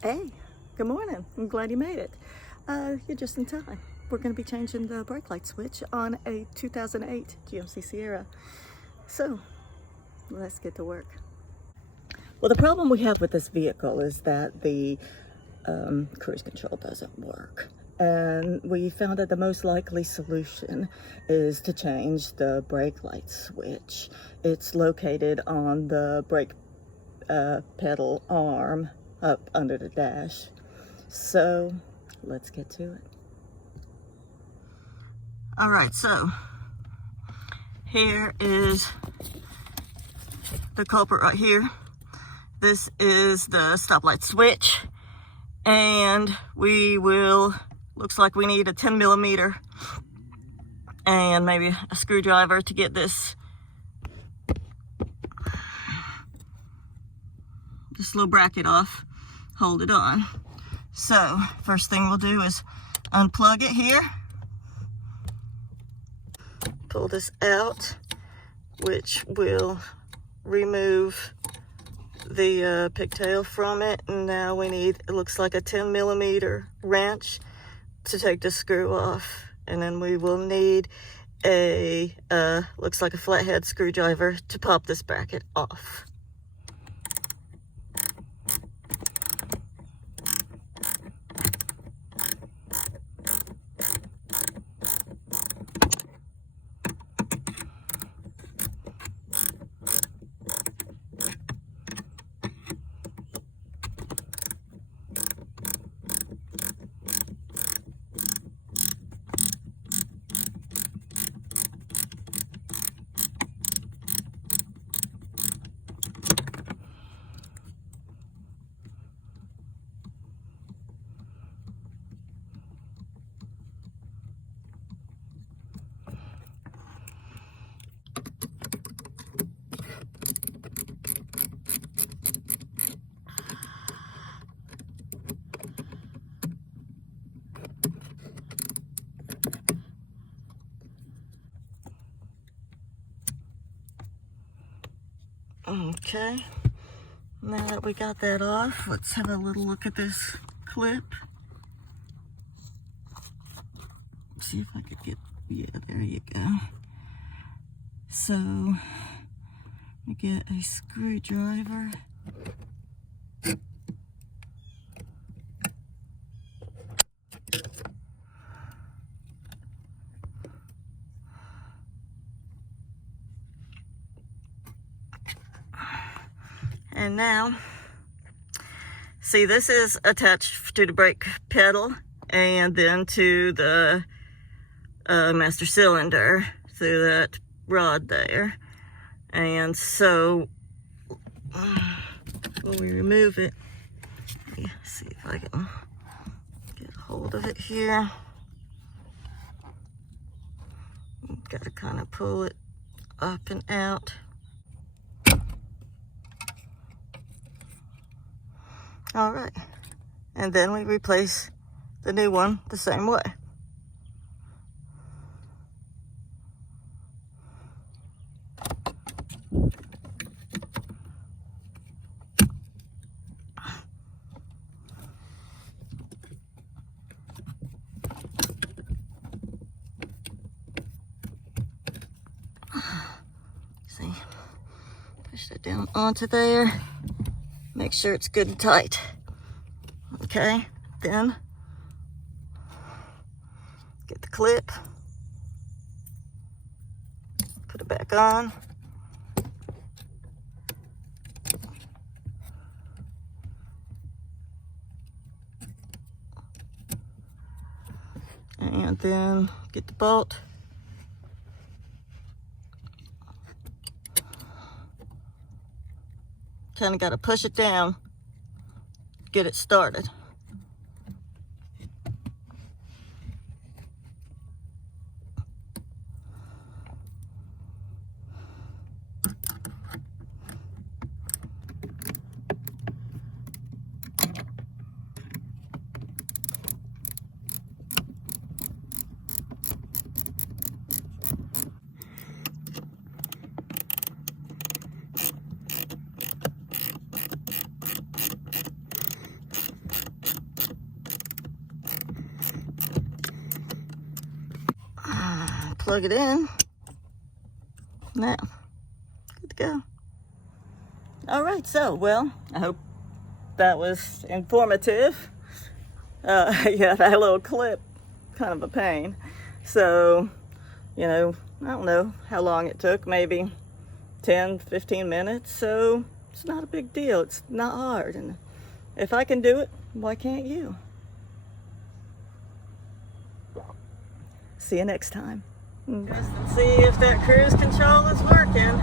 Hey, good morning. I'm glad you made it. You're just in time. We're going to be changing the brake light switch on a 2008 GMC Sierra. So, let's get to work. Well, the problem we have with this vehicle is that the cruise control doesn't work. And we found that the most likely solution is to change the brake light switch. It's located on the brake pedal arm up under the dash. So let's get to it. All right, so here is the culprit right here. This is the stoplight switch, and looks like we need a 10mm and maybe a screwdriver to get this little bracket off, hold it on. So first thing we'll do is unplug it here, pull this out, which will remove the pigtail from it. And now we need, it looks like a 10mm wrench to take the screw off. And then we will need a, looks like a flathead screwdriver to pop this bracket off. Okay, now that we got that off, let's have a little look at this clip. See if I could get, yeah, there you go. So, we get a screwdriver. And now, see, this is attached to the brake pedal and then to the master cylinder through that rod there. And so, when we remove it, let me see if I can get a hold of it here. Got to kind of pull it up and out. All right, and then we replace the new one the same way. See, push that down onto there. Make sure it's good and tight. Okay, then get the clip, put it back on. And then get the bolt. Kind of got to push it down, get it started. plug it in. Now, good to go. All right, so, well, I hope that was informative. Yeah, that little clip, kind of a pain. So, you know, I don't know how long it took, maybe 10, 15 minutes. So it's not a big deal. It's not hard. And if I can do it, why can't you? See you next time. Just see if that cruise control is working.